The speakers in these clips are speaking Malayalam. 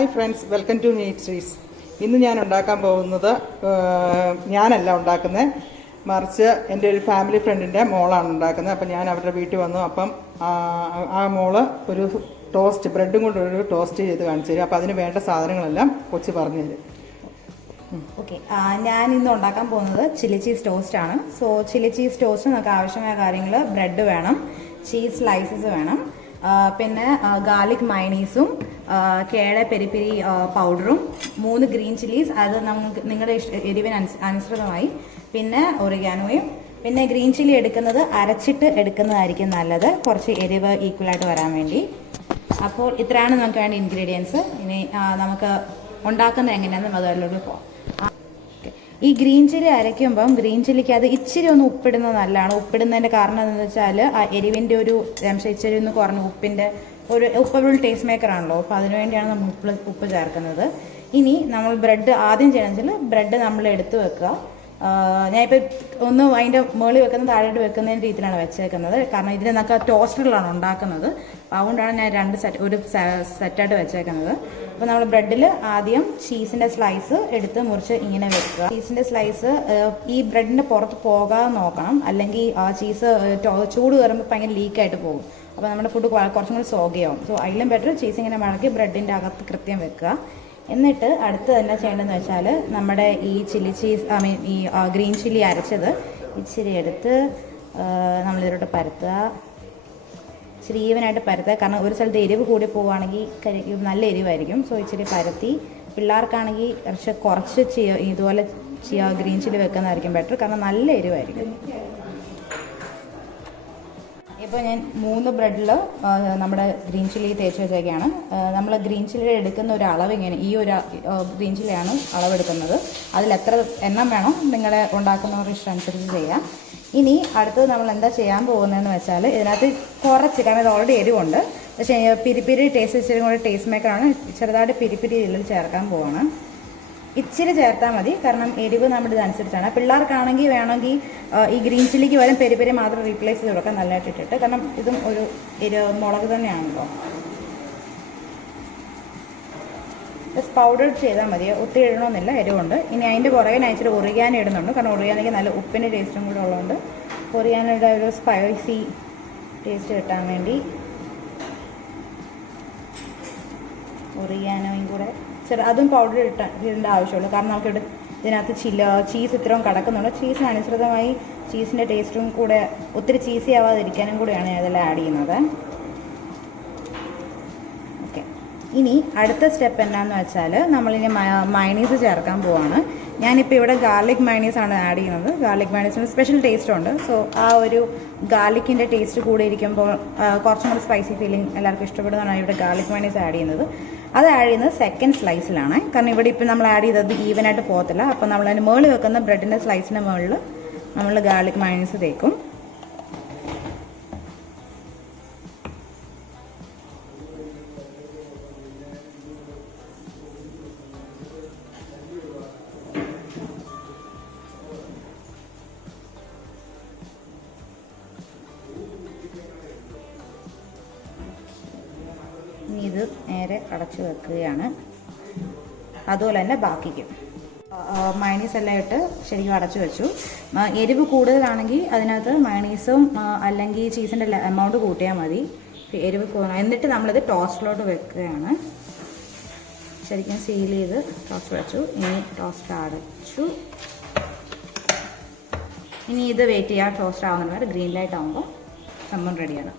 ഹായ് ഫ്രണ്ട്സ്, വെൽക്കം ടു നീറ്റ്സ്ട്രീറ്റ്സ്. ഇന്ന് ഞാൻ ഉണ്ടാക്കാൻ പോകുന്നത് ഞാനല്ല ഉണ്ടാക്കുന്നത്, മറിച്ച് എൻ്റെ ഒരു ഫാമിലി ഫ്രണ്ടിൻ്റെ മോളാണ് ഉണ്ടാക്കുന്നത്. അപ്പം ഞാൻ അവരുടെ വീട്ടിൽ വന്നു. അപ്പം ആ മോള് ഒരു ടോസ്റ്റ്, ബ്രെഡും കൊണ്ടൊരു ടോസ്റ്റ് ചെയ്ത് കാണിച്ചു തരും. അപ്പം അതിന് വേണ്ട സാധനങ്ങളെല്ലാം കൊച്ചു പറഞ്ഞു തരും. ഓക്കെ, ഞാൻ ഇന്ന് ഉണ്ടാക്കാൻ പോകുന്നത് ചില്ലി ചീസ് ടോസ്റ്റ് ആണ്. സോ ചില്ലി ചീസ് ടോസ്റ്റ് നമുക്ക് ആവശ്യമായ കാര്യങ്ങൾ: ബ്രെഡ് വേണം, ചീസ് സ്ലൈസസ് വേണം, പിന്നെ ഗാർലിക് മയണീസും കേട പെരി പെരി പൗഡറും 3 ഗ്രീൻ ചില്ലീസ്, അത് നമുക്ക് നിങ്ങളുടെ എരിവിന് അനുസൃതമായി, പിന്നെ ഒറിഗാനോയും. പിന്നെ ഗ്രീൻ ചില്ലി എടുക്കുന്നത് അരച്ചിട്ട് എടുക്കുന്നതായിരിക്കും നല്ലത്, കുറച്ച് എരിവ് ഈക്വലായിട്ട് വരാൻ വേണ്ടി. അപ്പോൾ ഇത്രയാണ് നമുക്ക് വേണ്ട ഇൻഗ്രീഡിയൻസ്. ഇനി നമുക്ക് ഉണ്ടാക്കുന്നത് എങ്ങനെയാണെന്ന് അതിലോട്ട് പോകാം. ഈ ഗ്രീൻ ചില്ലി അരയ്ക്കുമ്പം ഗ്രീൻ ചില്ലിക്ക് അത് ഇച്ചിരി ഒന്ന് ഉപ്പിടുന്നത് നല്ലതാണ്. ഉപ്പിടുന്നതിൻ്റെ കാരണം എന്താണെന്ന് വെച്ചാൽ ആ എരിവിൻ്റെ ഒരു അംശം ഇച്ചിരി ഒന്ന് കുറഞ്ഞ് ഉപ്പിൻ്റെ ഒരു ഉപ്പബിൾ ടേസ്റ്റ് മേക്കർ ആണല്ലോ, അപ്പോൾ അതിനുവേണ്ടിയാണ് നമ്മൾ ഉപ്പ് ചേർക്കുന്നത്. ഇനി നമ്മൾ ബ്രെഡ് ആദ്യം ചെയ്യണമെന്ന് വെച്ചാൽ ബ്രെഡ് നമ്മൾ എടുത്ത് വെക്കുക. ഞാനിപ്പോൾ ഒന്ന് അതിൻ്റെ മുകളിൽ വെക്കുന്നത് താഴോട്ട് വെക്കുന്നതിൻ്റെ രീതിയിലാണ് വെച്ചേക്കുന്നത്, കാരണം ഇതിന് നമുക്ക് ടോസ്റ്ററിലാണ് ഉണ്ടാക്കുന്നത്. അതുകൊണ്ടാണ് ഞാൻ ഒരു സെറ്റായിട്ട് വെച്ചേക്കുന്നത്. അപ്പോൾ നമ്മൾ ബ്രെഡിൽ ആദ്യം ചീസിൻ്റെ സ്ലൈസ് എടുത്ത് മുറിച്ച് ഇങ്ങനെ വെക്കുക. ചീസിൻ്റെ സ്ലൈസ് ഈ ബ്രെഡിൻ്റെ പുറത്ത് പോകാതെ നോക്കണം, അല്ലെങ്കിൽ ആ ചീസ് ചൂട് കയറുമ്പോൾ ഭയങ്കര ലീക്കായിട്ട് പോകും. അപ്പോൾ നമ്മുടെ ഫുഡ് കുറച്ചും കൂടി സോഗയാവും. സോ അതിലും ബെറ്റർ ചീസ് ഇങ്ങനെ മടക്കി ബ്രെഡിൻ്റെ അകത്ത് കൃത്യം വെക്കുക. എന്നിട്ട് അടുത്ത് തന്നെ ചെയ്യേണ്ടതെന്ന് വെച്ചാൽ നമ്മുടെ ഈ ചില്ലി ചീസ് ഈ ഗ്രീൻ ചില്ലി അരച്ചത് ഇച്ചിരി എടുത്ത് നമ്മളിതിലോട്ട് പരത്തുക. ഇച്ചിരി ഈവനായിട്ട് പരത്തുക, കാരണം ഒരു സ്ഥലത്ത് എരിവ് കൂടി പോവുകയാണെങ്കിൽ നല്ല എരിവായിരിക്കും. സോ ഇച്ചിരി പരത്തി, പിള്ളേർക്കാണെങ്കിൽ കുറച്ച് ഇതുപോലെ ഗ്രീൻ ചില്ലി വെക്കുന്നതായിരിക്കും ബെറ്റർ, കാരണം നല്ല എരിവായിരിക്കും. ഇപ്പോൾ ഞാൻ 3 ബ്രെഡിൽ നമ്മുടെ ഗ്രീൻ ചില്ലി തേച്ച് വെച്ചേക്കാണ്. നമ്മൾ ഗ്രീൻ ചില്ലി എടുക്കുന്ന ഒരു അളവ് ഇങ്ങനെ, ഈ ഒരു ഗ്രീൻ ചില്ലിയാണ് അളവെടുക്കുന്നത്. അതിൽ എത്ര എണ്ണം വേണോ നിങ്ങളെ ഉണ്ടാക്കുന്നവരുടെ ഇഷ്ടം അനുസരിച്ച് ചെയ്യാം. ഇനി അടുത്തത് നമ്മൾ എന്താ ചെയ്യാൻ പോകുന്നതെന്ന് വെച്ചാൽ, ഇതിനകത്ത് കുറച്ച്, കാരണം ഇത് ഓൾറെഡി എരിവുണ്ട്, പക്ഷേ പിരിപ്പിരി ടേസ്റ്റ് ഇച്ചിരി കൂടെ ടേസ്റ്റ് മേക്കറാണ്, ചെറുതായിട്ട് പിരിപ്പിരി ഇതിൽ ചേർക്കാൻ പോവാണ്. ഇച്ചിരി ചേർത്താൽ മതി, കാരണം എരിവ് നമ്മുടെ ഇതനുസരിച്ചാണ്. പിള്ളേർക്കാണെങ്കിൽ വേണമെങ്കിൽ ഈ ഗ്രീൻ ചില്ലിക്ക് വരും പെരി പെരി മാത്രം റീപ്ലേസ് ചെയ്ത് കൊടുക്കാം നല്ലതായിട്ട് ഇട്ടിട്ട്, കാരണം ഇതും ഒരു മുളക് തന്നെയാണല്ലോ. ജസ്റ്റ് പൗഡർ ചെയ്താൽ മതി, ഒത്തിരി ഇടണമെന്നില്ല, എരിവുണ്ട്. ഇനി അതിൻ്റെ പുറകെ ഞാൻ ഇച്ചിരി ഒറിഗാനോ ഇടുന്നുണ്ട്, കാരണം ഒറിഗാനോയ്ക്ക് നല്ല ഉപ്പിൻ്റെ ടേസ്റ്റും കൂടെ ഉള്ളതുകൊണ്ട് ഒറിഗാനോയുടെ ഒരു സ്പൈസി ടേസ്റ്റ് കിട്ടാൻ വേണ്ടി ഒറിഗാനോയും കൂടെ അതും പൗഡർ ഇടേണ്ട ആവശ്യമുള്ളൂ, കാരണം നമുക്ക് ഇതിനകത്ത് ചീസ് ഇത്രയും കിടക്കുന്നുണ്ട്. ചീസിനനുസൃതമായി ചീസിൻ്റെ ടേസ്റ്റും കൂടെ ഒത്തിരി ചീസി ആവാതിരിക്കാനും കൂടെയാണ് ഞാൻ ഇതെല്ലാം ആഡ് ചെയ്യുന്നത്. ഓക്കെ, ഇനി അടുത്ത സ്റ്റെപ്പ് എന്താണെന്ന് വെച്ചാൽ നമ്മളിനി മയണീസ് ചേർക്കാൻ പോവാണ്. ഞാനിപ്പോൾ ഇവിടെ ഗാർലിക് മയണീസാണ് ആഡ് ചെയ്യുന്നത്. ഗാർലിക് മയണീസിന് സ്പെഷ്യൽ ടേസ്റ്റ് ഉണ്ട്. സോ ആ ഒരു ഗാർലിക്കിൻ്റെ ടേസ്റ്റ് കൂടെ ഇരിക്കുമ്പോൾ കുറച്ചും കൂടി സ്പൈസി ഫീലിംഗ് എല്ലാവർക്കും ഇഷ്ടപ്പെടുന്നതാണ് ഇവിടെ ഗാർലിക് മയണീസ് ആഡ് ചെയ്യുന്നത്. അത് ആഡ് ചെയ്യുന്നത് സെക്കൻഡ് സ്ലൈസിലാണ്, കാരണം ഇവിടെ ഇപ്പം നമ്മൾ ആഡ് ചെയ്തത് ഈവനായിട്ട് പോകത്തില്ല. അപ്പോൾ നമ്മൾ അതിന് മുകളിൽ വെക്കുന്ന ബ്രെഡിൻ്റെ സ്ലൈസിൻ്റെ മുകളിൽ നമ്മൾ ഗാർലിക് മയണീസ് തേക്കും. ഇനി ഇത് നേരെ അടച്ചു വെക്കുകയാണ്. അതുപോലെ തന്നെ ബാക്കിക്കും മയണീസ് എല്ലാം ഇട്ട് ശരിക്കും അടച്ചു വെച്ചു. എരിവ് കൂടുതലാണെങ്കിൽ അതിനകത്ത് മയണീസും അല്ലെങ്കിൽ ചീസിൻ്റെ എമൗണ്ട് കൂട്ടിയാൽ മതി. എരിവ് എന്നിട്ട് നമ്മളിത് ടോസ്റ്റിലോട്ട് വെക്കുകയാണ്. ശരിക്കും സീൽ ചെയ്ത് ടോസ്റ്റ് വെച്ചു. ഇനി ടോസ്റ്റ് അടച്ചു. ഇനി ഇത് വെയിറ്റ് ചെയ്യാം, ടോസ്റ്റ് ആവുന്ന വരെ. ഗ്രീൻ ലൈറ്റ് ആകുമ്പോൾ സംഭവം റെഡിയാണ്.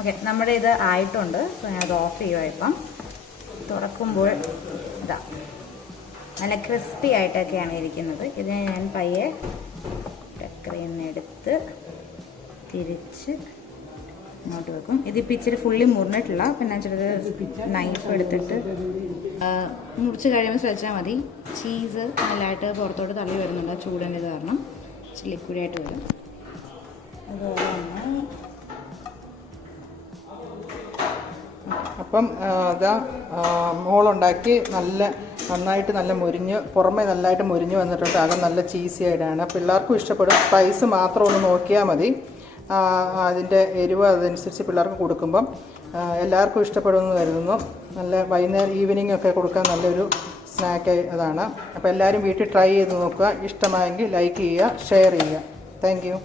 ഓക്കെ, നമ്മുടെ ഇത് ആയിട്ടുണ്ട്. സോ ഞാൻ അത് ഓഫ് ചെയ്യുക. ഇപ്പം തുറക്കുമ്പോൾ ഇതാ നല്ല ക്രിസ്പി ആയിട്ടൊക്കെയാണ് ഇരിക്കുന്നത്. ഇതിനെ ഞാൻ പയ്യെ ടക്കറിൽ നിന്ന് എടുത്ത് തിരിച്ച് ഇങ്ങോട്ട് വെക്കും. ഇതിപ്പോൾ ഇച്ചിരി ഫുള്ളി മുറിഞ്ഞിട്ടില്ല, പിന്നെ ഇച്ചിരി നൈഫ് എടുത്തിട്ട് മുറിച്ച് കഴിയുമ്പോൾ ശ്രദ്ധിച്ചാൽ മതി. ചീസ് നല്ലതായിട്ട് പുറത്തോട്ട് തള്ളി വരുന്നുണ്ട്, ചൂടിൻ്റെ ഇത് കാരണം ഇച്ചിരി ലിക്വിഡായിട്ട് വരും. അതുപോലെ തന്നെ അപ്പം ഇതാ മോളുണ്ടാക്കി നന്നായിട്ട് നല്ല പുറമെ നല്ലതായിട്ട് മുരിഞ്ഞ് വന്നിട്ടുണ്ട്. അകം നല്ല ചീസി ആയിട്ടാണ്. പിള്ളേർക്കും ഇഷ്ടപ്പെടും. സ്പൈസ് മാത്രം ഒന്ന് നോക്കിയാൽ മതി. അതിൻ്റെ എരിവ് അതനുസരിച്ച് പിള്ളേർക്ക് കൊടുക്കുമ്പം എല്ലാവർക്കും ഇഷ്ടപ്പെടുമെന്ന് കരുതുന്നു. നല്ല വൈകുന്നേരം ഈവനിങ് ഒക്കെ കൊടുക്കാൻ നല്ലൊരു സ്നാക്ക് അതാണ്. അപ്പോൾ എല്ലാവരും വീട്ടിൽ ട്രൈ ചെയ്ത് നോക്കുക. ഇഷ്ടമായെങ്കിൽ ലൈക്ക് ചെയ്യുക, ഷെയർ ചെയ്യുക. Thank you.